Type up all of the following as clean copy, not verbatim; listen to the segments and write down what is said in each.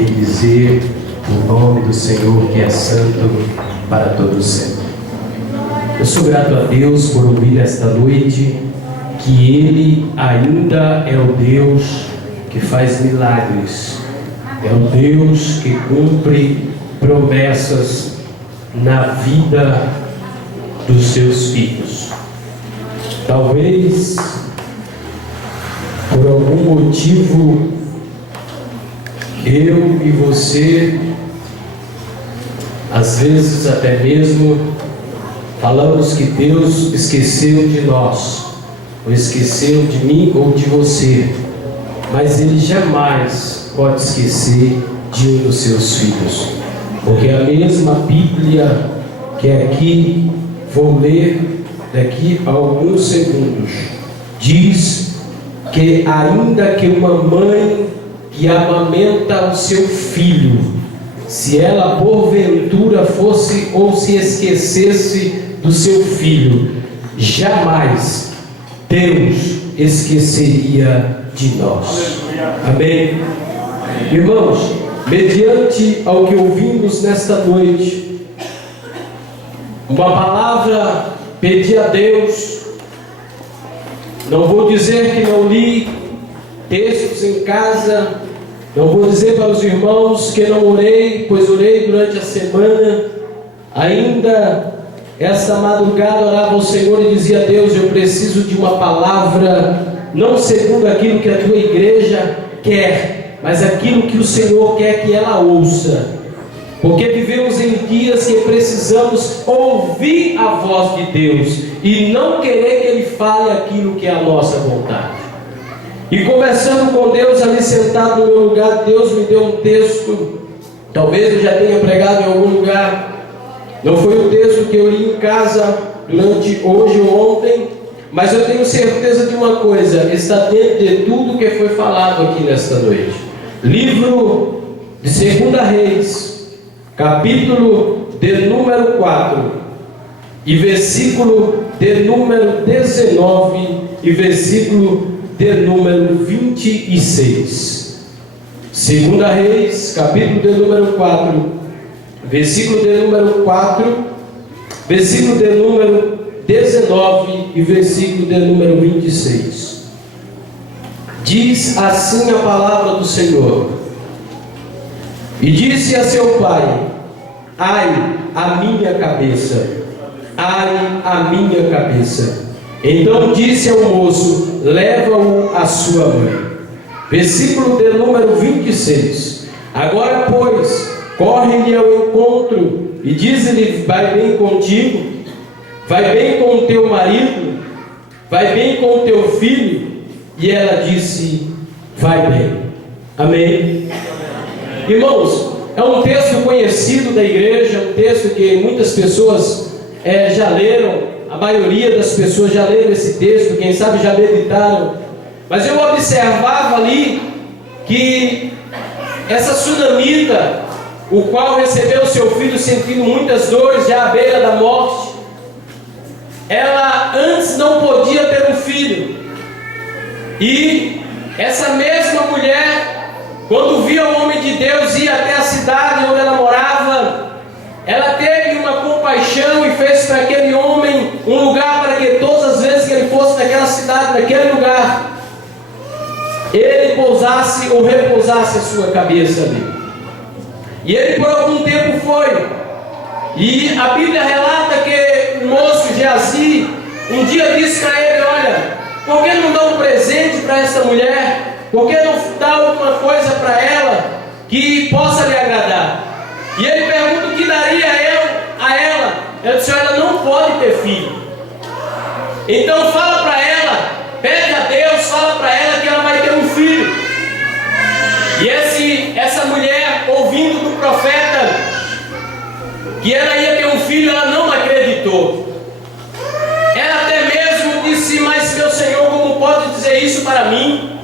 bendizer o nome do Senhor, que é santo para todos sempre. Eu sou grato a Deus por ouvir esta noite que Ele ainda é o Deus que faz milagres, é o Deus que cumpre promessas na vida dos seus filhos. Talvez por algum motivo eu e você, às vezes até mesmo, falamos que Deus esqueceu de nós, ou esqueceu de mim ou de você, mas Ele jamais pode esquecer de um dos seus filhos, porque a mesma Bíblia que aqui vou ler daqui a alguns segundos diz que ainda que uma mãe que amamenta o seu filho, se ela porventura fosse ou se esquecesse do seu filho, jamais Deus esqueceria de nós. Amém? Irmãos, mediante ao que ouvimos nesta noite, uma palavra, pedi a Deus. Não vou dizer que não li textos em casa, não vou dizer para os irmãos que não orei, pois orei durante a semana. Ainda esta madrugada orava ao Senhor e dizia a Deus: eu preciso de uma palavra, não segundo aquilo que a tua igreja quer, mas aquilo que o Senhor quer que ela ouça. Porque vivemos em dias que precisamos ouvir a voz de Deus e não querer que Ele fale aquilo que é a nossa vontade. E conversando com Deus ali sentado no meu lugar, Deus me deu um texto, talvez eu já tenha pregado em algum lugar, não foi o texto que eu li em casa durante hoje ou ontem, mas eu tenho certeza de uma coisa, está dentro de tudo que foi falado aqui nesta noite. Livro de 2 Reis, capítulo de número 4 e versículo de número 19 e versículo de número 26. 2 Reis, capítulo de número 4, versículo de número 4, versículo de número 19 e versículo de número 26. Diz assim a palavra do Senhor: e disse a seu pai: ai, a minha cabeça, ai, a minha cabeça. Então disse ao moço: leva-o à sua mãe. Versículo de número 26. Agora, pois, corre-lhe ao encontro e diz-lhe: vai bem contigo? Vai bem com o teu marido? Vai bem com o teu filho? E ela disse: vai bem. Amém? Irmãos, é um texto conhecido da igreja, um texto que muitas pessoas já leram, a maioria das pessoas já leram esse texto, quem sabe já meditaram, mas eu observava ali que essa sunamita, o qual recebeu seu filho sentindo muitas dores, já à beira da morte, ela antes não podia ter um filho, e essa mesma mulher, quando via o homem de Deus ir até a cidade onde ela morava, ela teve uma compaixão e fez para aquele homem um lugar para que todas as vezes que ele fosse naquela cidade, naquele lugar, ele pousasse ou repousasse a sua cabeça ali. E ele por algum tempo foi. E a Bíblia relata que o moço Geazi um dia disse para ele: olha, por que não dá um presente para essa mulher? Por que não dá alguma coisa para ela que possa lhe agradar? E ele pergunta o que daria a ela. Ela disse: ela não pode ter filho. Então fala para ela, pede a Deus, fala para ela que ela vai ter um filho. E essa mulher, ouvindo do profeta que ela ia ter um filho, ela não acreditou. Ela até mesmo disse: mas meu Senhor, como pode dizer isso para mim?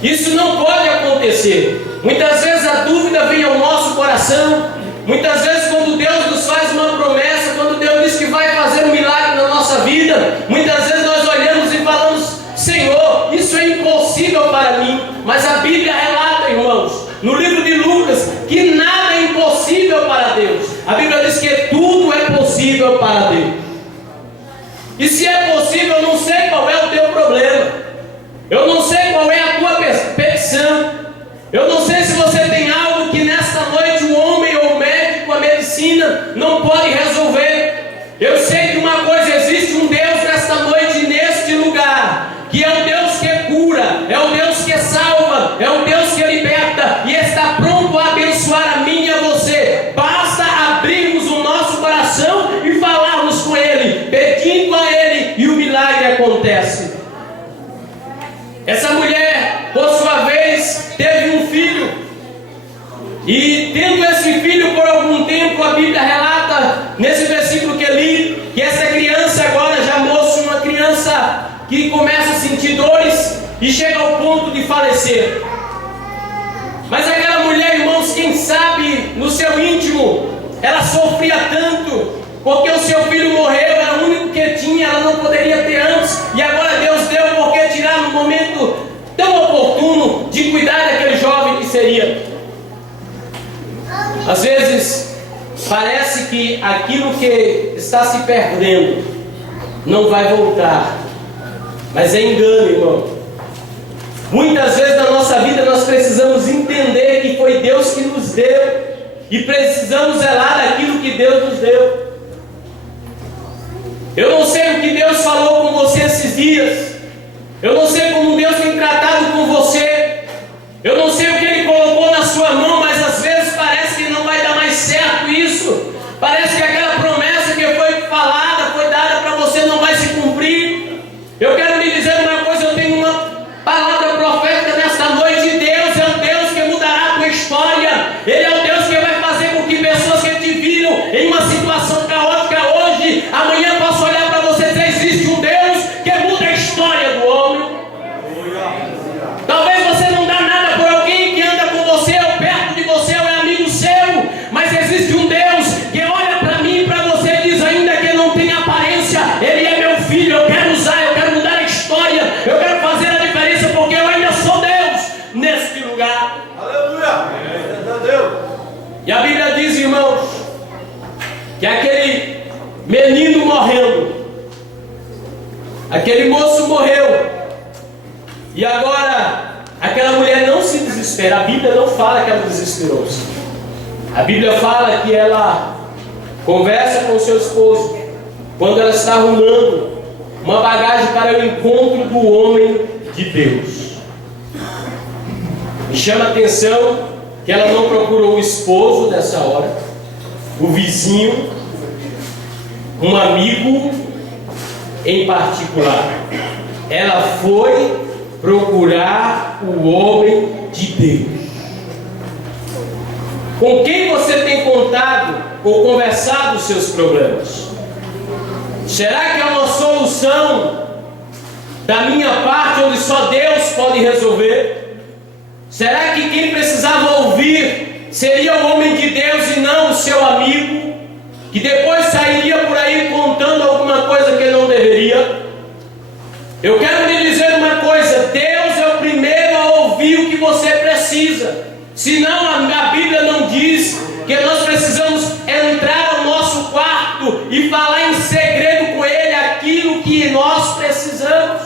Isso não pode acontecer. Muitas vezes a dúvida vem ao nosso coração. Muitas vezes quando Deus nos faz uma promessa, quando Deus diz que vai fazer um milagre na nossa vida, muitas vezes nós olhamos e falamos: Senhor, isso é impossível para mim. Mas a Bíblia relata, irmãos, no livro de Lucas, Lucas que nada é impossível para Deus. A Bíblia diz que tudo é possível para Deus. E se é possível, eu não sei qual é o teu problema. Eu não sei qual é a tua petição. Eu não sei se você tem algo que nesta noite o homem ou o médico, a medicina não pode resolver. Eu sei de uma coisa: existe um Deus nesta noite, neste lugar, que é o Deus que cura, é o Deus que salva, é o Deus que liberta e está pronto a abençoar a mim e a você. Basta abrirmos o nosso coração e falarmos com Ele, pedindo a Ele, e o milagre acontece. Essa mulher, por sua vez, teve um filho, e tendo esse filho por algum tempo, a Bíblia relata, nesse versículo que eu li, que essa criança agora já moço, uma criança que começa a sentir dores e chega ao ponto de falecer. Mas aquela mulher, irmãos, quem sabe no seu íntimo, ela sofria tanto, porque o seu filho morreu, era o único que tinha, ela não poderia ter antes, e agora Deus deu, porque tirar no momento tão oportuno de cuidar daquele jovem que seria. Às vezes parece que aquilo que está se perdendo não vai voltar, mas é engano, irmão. Muitas vezes na nossa vida nós precisamos entender que foi Deus que nos deu, e precisamos zelar daquilo que Deus nos deu. Eu não sei o que Deus falou com você esses dias. Eu não sei como Deus tem tratado com você. Eu não sei o que Ele colocou na sua mão, mas às vezes parece que não vai dar mais certo isso. Parece que aquela promessa que foi falada, foi dada para você, não vai se cumprir. Eu quero lhe dizer uma coisa, eu tenho uma palavra profética nesta noite. Deus é o Deus que mudará a tua história. Ele é o Deus que vai fazer com que pessoas que te viram em uma situação caótica hoje, amanhã possam olhar para você e dizer: existe um Deus que muda a história do homem. Talvez você não dá nada por alguém que anda com você, ou perto de você, ou é amigo seu, mas existe um Deus que olha para mim e para você e diz: ainda que não tenha aparência, Ele é meu filho, eu quero usar, eu quero mudar a história, eu quero fazer a diferença, porque eu ainda sou Deus neste lugar. Aleluia! E a Bíblia diz, irmãos, que aquele menino morrendo, aquele moço morreu, e agora aquela mulher não se desespera. A Bíblia não fala que ela desesperou-se. A Bíblia fala que ela conversa com o seu esposo quando ela está arrumando uma bagagem para o encontro do homem de Deus. Me chama a atenção que ela não procurou o esposo nessa hora, o vizinho, um amigo em particular. Ela foi procurar o homem de Deus. Com quem você tem contado ou conversado os seus problemas? Será que é uma solução da minha parte, onde só Deus pode resolver? Será que quem precisava ouvir seria o homem de Deus e não o seu amigo, que depois sairia por aí contando alguma coisa que ele não deveria? Eu quero lhe dizer uma coisa: Deus é o primeiro a ouvir o que você precisa. Senão a Bíblia não diz que nós precisamos entrar ao nosso quarto e falar em segredo com Ele aquilo que nós precisamos.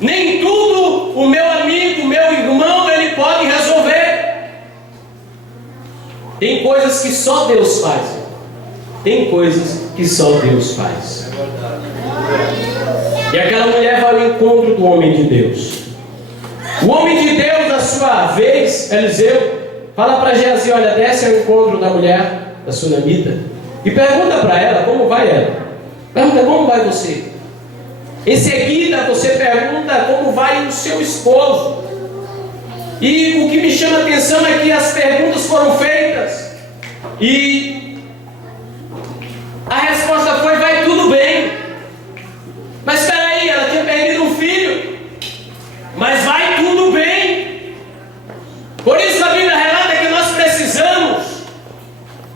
Nem tudo o meu amigo, o meu irmão, ele pode resolver. Tem coisas que só Deus faz. Tem coisas que só Deus faz. E aquela mulher vai ao encontro do homem de Deus. O homem de Deus, na sua vez, Eliseu, fala para Geazi: olha, desce ao encontro da mulher, da sunamita, e pergunta para ela como vai ela. Pergunta: como vai você? Em seguida você pergunta como vai o seu esposo. E o que me chama a atenção é que as perguntas foram feitas e a resposta foi: vai tudo bem. Mas espera aí, ela tinha perdido um filho, mas vai tudo bem. Por isso a Bíblia relata que nós precisamos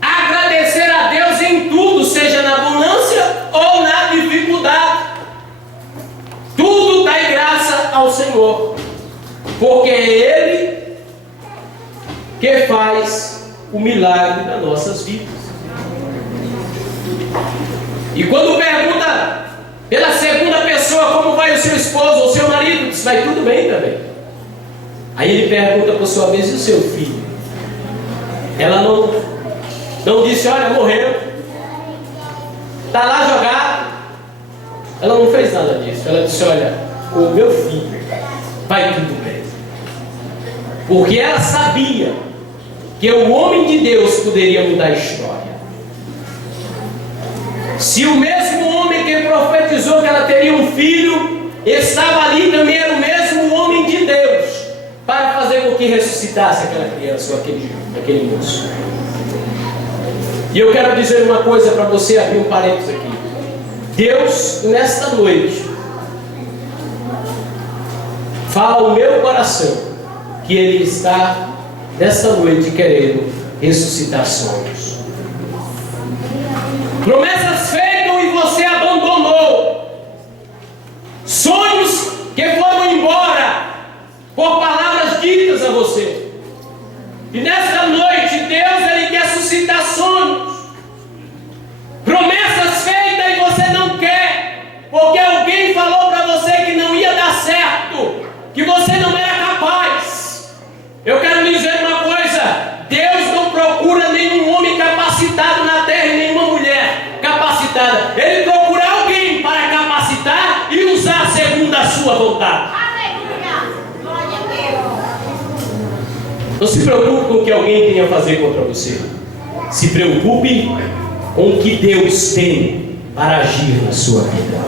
agradecer a Deus em tudo, seja na abundância ou na dificuldade. Tudo dá graça ao Senhor, porque é Ele que faz faz o milagre das nossas vidas. E quando pergunta pela segunda pessoa como vai o seu esposo ou o seu marido, diz: vai tudo bem também. Aí ele pergunta por sua vez: e o seu filho? Ela não disse: olha, morreu, está lá jogado. Ela não fez nada disso. Ela disse: olha, o meu filho vai tudo bem. Porque ela sabia que o homem de Deus poderia mudar a história. Se o mesmo homem que profetizou que ela teria um filho estava ali, também era o mesmo homem de Deus para fazer com que ressuscitasse aquela criança ou aquele moço. E eu quero dizer uma coisa para você, abrir um parênteses aqui. Deus, nesta noite, fala ao meu coração que Ele está, nesta noite, querendo ressuscitar sonhos. Promessas feitas e você abandonou. Sonhos que foram embora por palavras ditas a você. E nesta noite, Deus, Ele quer suscitar sonhos. Promessas feitas e você não quer, porque alguém falou para você que não ia dar certo, que você não era capaz. Eu quero lhe dizer uma coisa: Deus não procura nenhum homem capacitado na terra e nenhuma mulher capacitada. Ele procura alguém para capacitar e usar segundo a sua vontade. Não se preocupe com o que alguém tenha a fazer contra você. Se preocupe com o que Deus tem para agir na sua vida.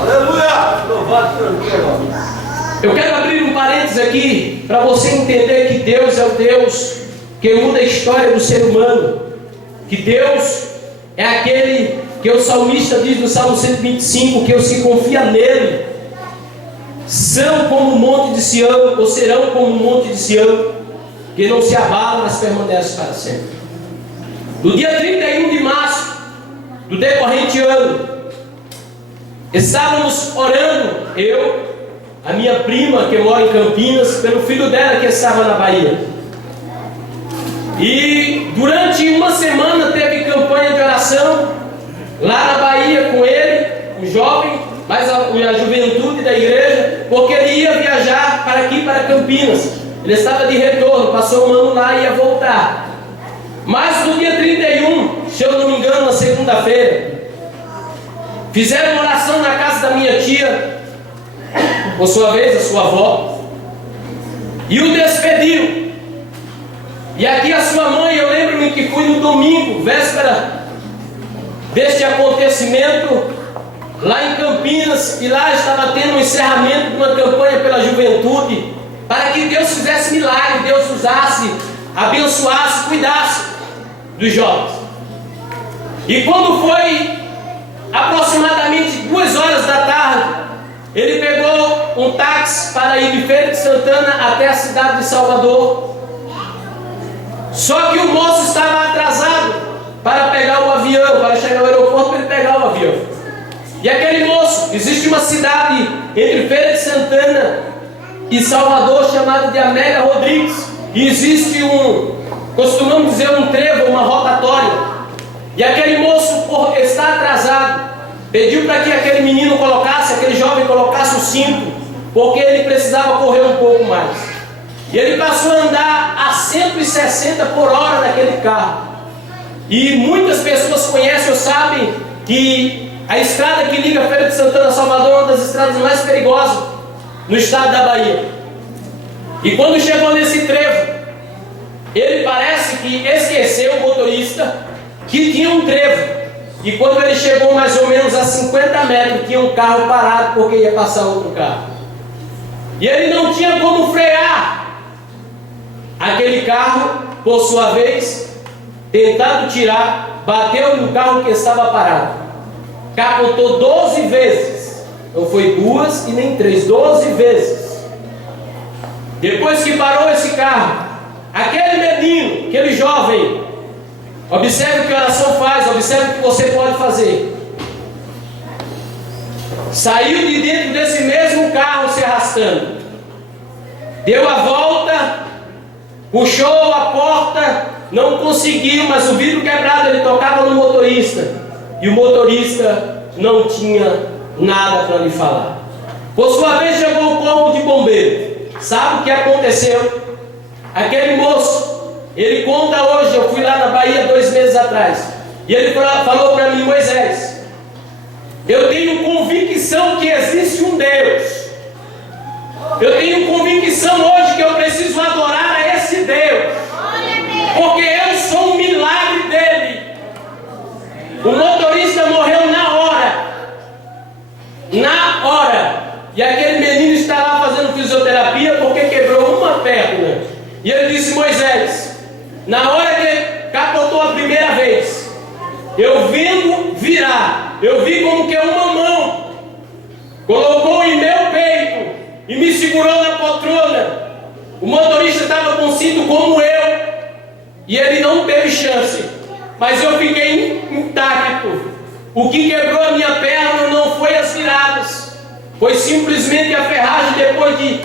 Aleluia! Louvado seja Deus. Eu quero abrir um parênteses aqui para você entender que Deus é o Deus que muda a história do ser humano. Que Deus é aquele que o salmista diz no Salmo 125, que os que confiam nele são como o monte de Sião, ou serão como o monte de Sião, que não se abalam, mas permanecem para sempre. No dia 31 de março do decorrente ano, estávamos orando, eu, a minha prima que mora em Campinas, pelo filho dela que estava na Bahia. E durante uma semana teve campanha de oração lá na Bahia com ele, o jovem, mas a juventude da igreja, porque ele ia viajar para aqui, para Campinas. Ele estava de retorno, passou um ano lá e ia voltar. Mas no dia 31, se eu não me engano, na segunda-feira, fizeram uma oração na casa da minha tia, por sua vez, a sua avó, e o despediram. E aqui a sua mãe, eu lembro-me que fui no domingo, véspera deste acontecimento, lá em Campinas, e lá estava tendo um encerramento de uma campanha pela juventude, para que Deus fizesse milagre, Deus usasse, abençoasse, cuidasse dos jovens. E quando foi aproximadamente 2 horas da tarde, ele pegou um táxi para ir de Feira de Santana até a cidade de Salvador. Só que o moço estava atrasado para pegar o avião, para chegar ao aeroporto para ele pegar o avião. E aquele moço, existe uma cidade entre Feira de Santana e Salvador chamada de Amélia Rodrigues, e existe costumamos dizer, um trevo, uma rotatória. E aquele moço, por estar atrasado, pediu para que aquele jovem colocasse o cinto, porque ele precisava correr um pouco mais. E ele passou a andar a 160 por hora naquele carro. E muitas pessoas conhecem ou sabem que a estrada que liga a Feira de Santana a Salvador é uma das estradas mais perigosas no estado da Bahia. E quando chegou nesse trevo, ele parece que esqueceu o motorista que tinha um trevo. E quando ele chegou mais ou menos a 50 metros, tinha um carro parado porque ia passar outro carro. E ele não tinha como frear. Aquele carro, por sua vez, tentando tirar, bateu no carro que estava parado. Capotou 12 vezes. Não foi 2 e nem 3, 12 vezes. Depois que parou esse carro, aquele menino, aquele jovem, observe o que a oração faz, observe o que você pode fazer. Saiu de dentro desse mesmo carro se arrastando. Deu a volta puxou a porta, não conseguiu, mas o vidro quebrado, ele tocava no motorista, e o motorista não tinha nada para lhe falar. Por sua vez chegou o corpo de bombeiro. Sabe o que aconteceu? Aquele moço, ele conta hoje, eu fui lá na Bahia 2 meses atrás, e ele falou para mim: Moisés, eu tenho convicção que existe um Deus. Eu tenho convicção hoje que eu preciso adorar a esse Deus, porque eu sou um milagre dele. O motorista morreu na hora. Na hora. E aquele menino está lá fazendo fisioterapia porque quebrou uma perna. E ele disse: Moisés, na hora que capotou a primeira vez, eu vendo virar, eu vi como que uma mão colocou em meu peito e me segurou na poltrona. O motorista estava com cinto como eu, e ele não teve chance, mas eu fiquei intacto. O que quebrou a minha perna não foi as viradas, foi simplesmente a ferragem. Depois de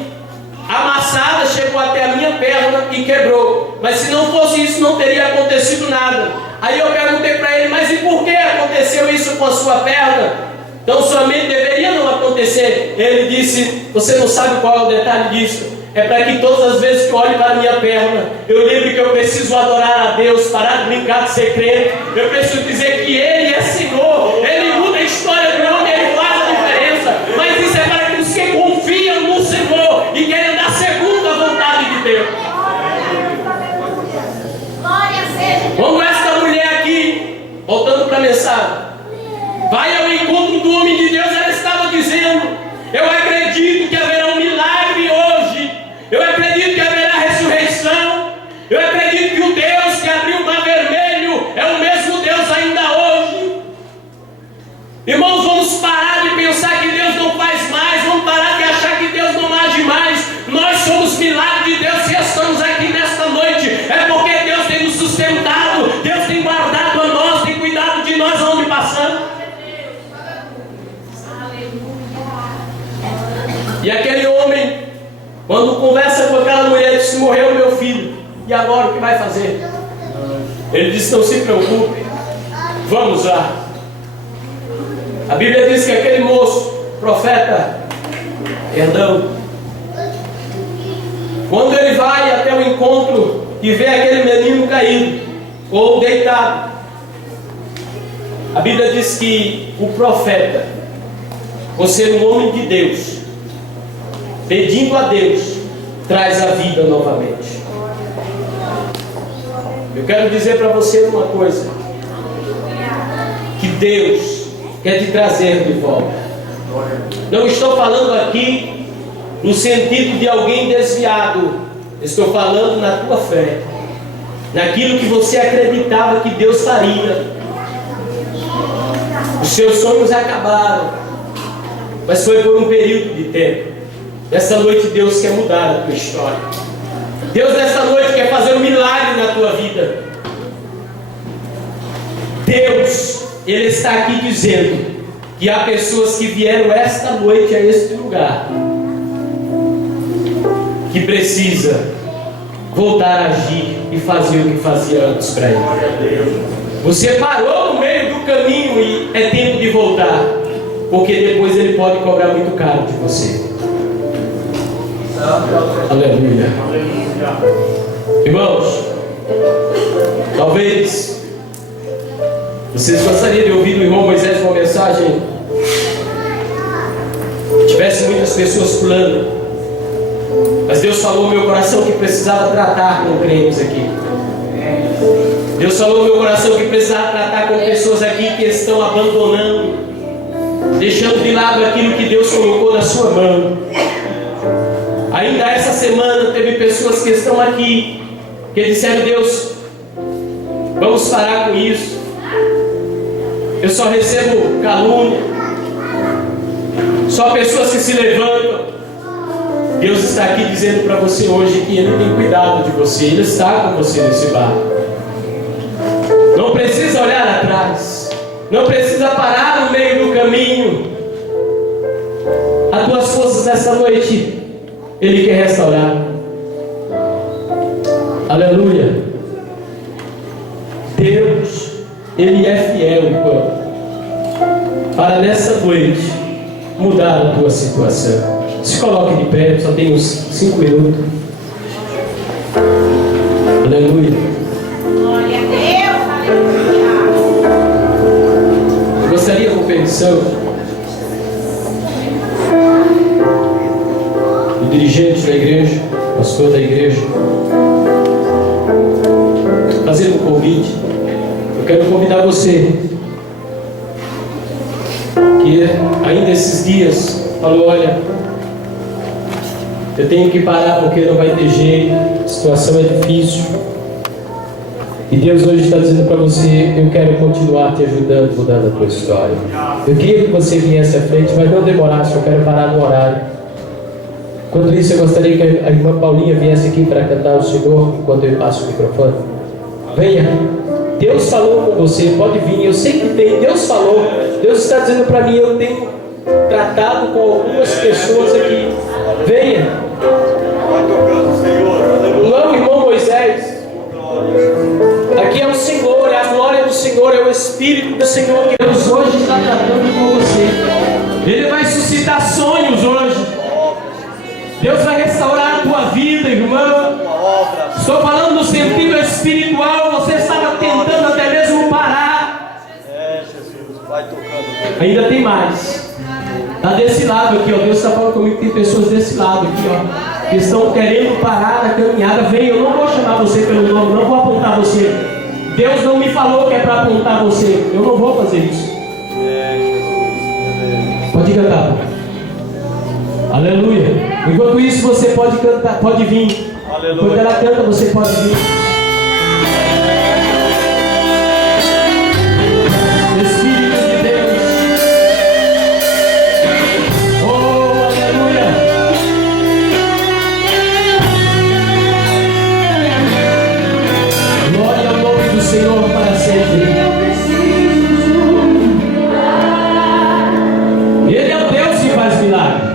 amassada, chegou até a minha perna e quebrou. Mas se não fosse isso, não teria acontecido nada. Aí eu perguntei para ele: mas e por que aconteceu isso com a sua perna? Então somente deveria não acontecer. Ele disse: você não sabe qual é o detalhe disso. É para que todas as vezes que eu olho para a minha perna, eu lembre que eu preciso adorar a Deus, parar de brincar de ser crente. Eu preciso dizer que Ele é Senhor. Ele muda a história do homem, Ele faz a diferença. Mas isso é para aqueles que confiam no Senhor e querem dar segundo a vontade de Deus. Como esta mulher aqui, voltando para a mensagem, vai ao encontro do homem de Deus. Ela estava dizendo: eu acredito que haverá um milagre hoje. Eu acredito que haverá ressurreição. Eu acredito que o Deus que abriu o mar vermelho é o mesmo Deus ainda hoje. Irmãos, vamos parar de pensar que Deus não faz mais. Vamos parar de achar que Deus não age mais. Nós somos milagre de Deus. Se estamos aqui nesta noite, é porque Deus tem nos sustentado. Deus tem guardado a nós, tem cuidado de nós onde passamos. E aquele homem, quando conversa com aquela mulher, disse: morreu meu filho, e agora o que vai fazer? Ele disse: não se preocupe, vamos lá. A Bíblia diz que aquele moço, quando ele vai até o encontro e vê aquele menino caído ou deitado, a Bíblia diz que o profeta, por ser um homem de Deus, pedindo a Deus, traz a vida novamente. Eu quero dizer para você uma coisa: que Deus quer te trazer de volta. Não estou falando aqui no sentido de alguém desviado. Estou falando na tua fé, naquilo que você acreditava que Deus faria. Os seus sonhos acabaram, mas foi por um período de tempo. Nessa noite Deus quer mudar a tua história. Deus nessa noite quer fazer um milagre na tua vida. Deus, Ele está aqui dizendo que há pessoas que vieram esta noite a este lugar, que precisa voltar a agir e fazer o que fazia antes para Ele. Você parou no meio do caminho e é tempo de voltar, porque depois Ele pode cobrar muito caro de você. Aleluia. Irmãos, talvez vocês gostariam de ouvir do irmão Moisés uma mensagem, tivesse muitas pessoas pulando, mas Deus falou no meu coração que precisava tratar com crentes aqui. Deus falou no meu coração que precisava tratar com pessoas aqui que estão abandonando, deixando de lado aquilo que Deus colocou na sua mão. Ainda essa semana teve pessoas que estão aqui que disseram: Deus, vamos parar com isso. Eu só recebo calúnia, só pessoas que se levantam. Deus está aqui dizendo para você hoje que Ele tem cuidado de você. Ele está com você nesse barco. Não precisa olhar atrás, não precisa parar no meio do caminho. As tuas forças nessa noite Ele quer restaurar. mudar a tua situação. Se coloque de pé, só tem uns 5 minutos. Aleluia. Glória a Deus, aleluia. Eu gostaria, com permissão, do dirigente da igreja, pastor da igreja, fazer um convite. Eu quero convidar você que ainda esses dias falou: olha, eu tenho que parar porque não vai ter jeito, a situação é difícil. E Deus hoje está dizendo para você: eu quero continuar te ajudando, mudando a tua história. Eu queria que você viesse à frente, mas não demorasse, eu quero parar no horário. Enquanto isso, eu gostaria que a irmã Paulinha viesse aqui para cantar o Senhor, enquanto eu passo o microfone. Venha. Deus falou com você, pode vir. Eu sei que tem, Deus falou. Deus está dizendo para mim: eu tenho tratado com algumas pessoas aqui. Venha. Vai tocando, Senhor. Não, irmão Moisés. Aqui é o Senhor, é a glória do Senhor, é o Espírito do Senhor que Deus hoje está tratando com você. Ele vai suscitar sonhos hoje. Deus vai restaurar a tua vida, irmã. Estou falando no sentido espiritual. Você estava tentando até mesmo parar. Jesus, vai tocando. Ainda tem mais. Está desse lado aqui, ó. Deus está falando comigo que tem pessoas desse lado aqui, ó, que estão querendo parar a caminhada. Vem, eu não vou chamar você pelo nome, não vou apontar você. Deus não me falou que é para apontar você. Eu não vou fazer isso. Pode cantar. Aleluia. Enquanto isso, você pode cantar, pode vir. Aleluia. Quando ela canta, você pode vir. Espírito de Deus. Oh, aleluia. Glória ao nome do Senhor para sempre. Ele é o Deus que faz milagre.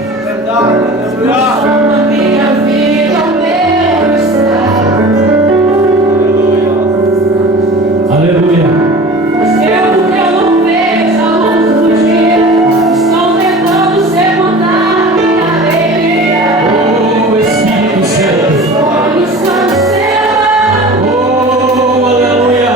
Aleluia. Oh, Espírito Santo. Oh, aleluia.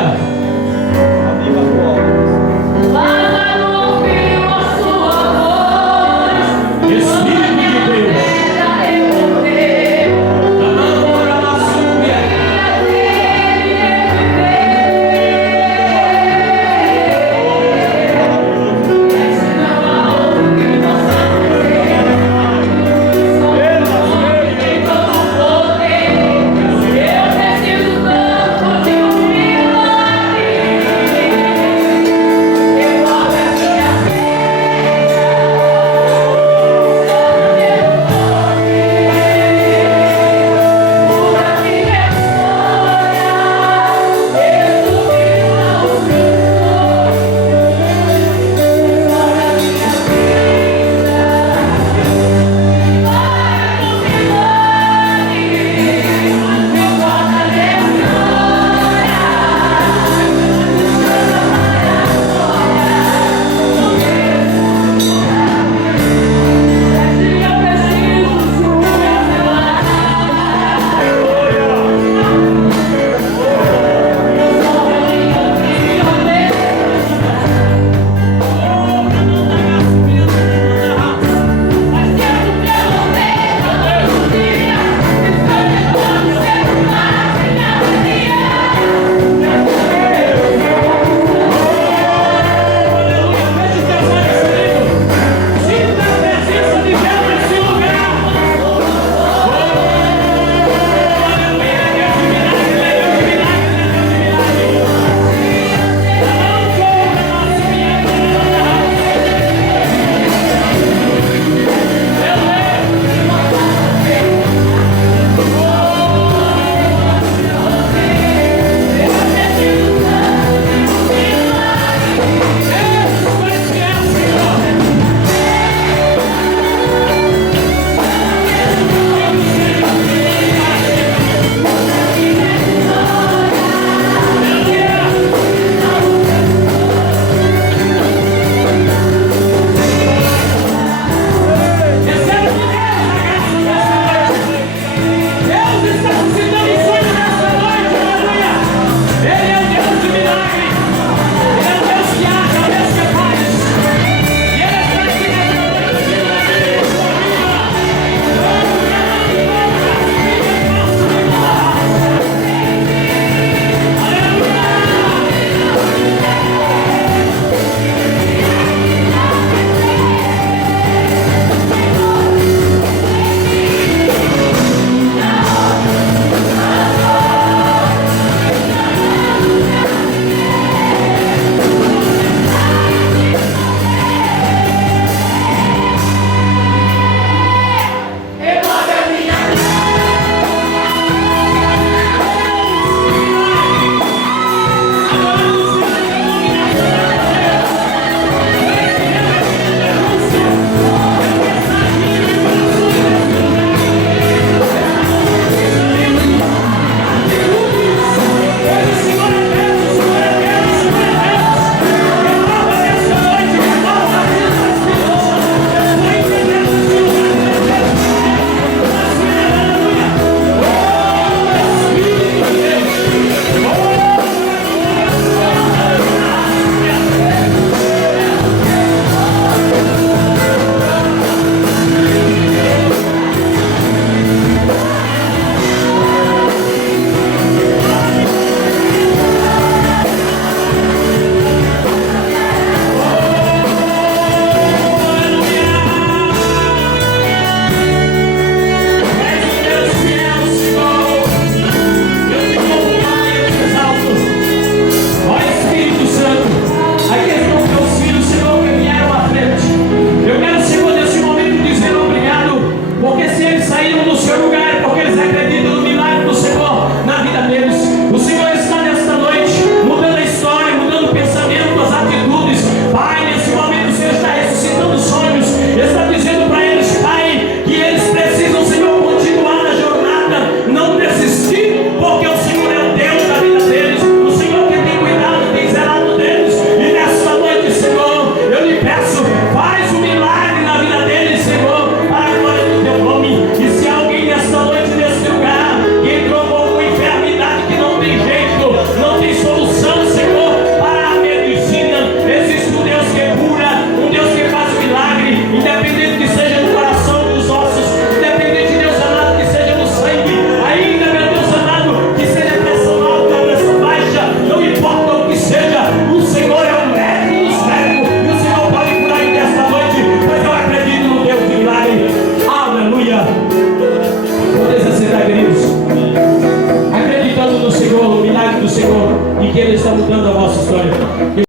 Senhor e que Ele está mudando a vossa história.